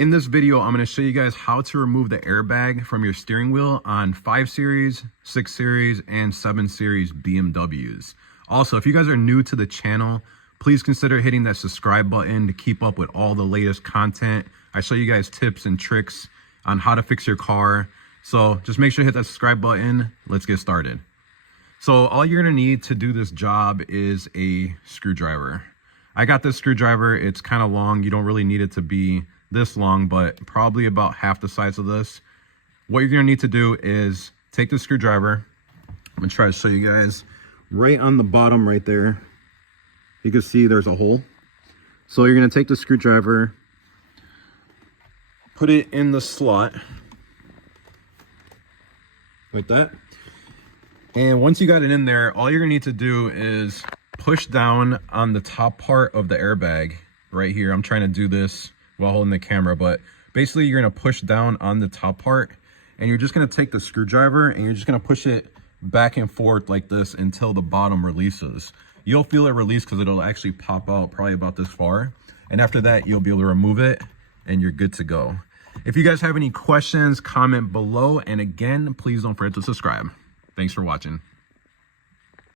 In this video, I'm going to show you guys how to remove the airbag from your steering wheel on 5 Series, 6 Series, and 7 Series BMWs. Also, if you guys are new to the channel, please consider hitting that subscribe button to keep up with all the latest content. I show you guys tips and tricks on how to fix your car. So just make sure to hit that subscribe button. Let's get started. So all you're going to need to do this job is a screwdriver. I got this screwdriver. It's kind of long. You don't really need it to be this long, but probably about half the size of this. What you're going to need to do is take the screwdriver. I'm going to try to show you guys right on the bottom right there. You can see there's a hole. So you're going to take the screwdriver, put it in the slot like that. And once you got it in there, all you're going to need to do is push down on the top part of the airbag right here. I'm trying to do this while holding the camera, but basically you're going to push down on the top part, and you're just going to take the screwdriver and you're just going to push it back and forth like this until the bottom releases. You'll feel it release because it'll actually pop out probably about this far, and after that you'll be able to remove it and you're good to go. If you guys have any questions, comment below, and again, please don't forget to subscribe. Thanks for watching.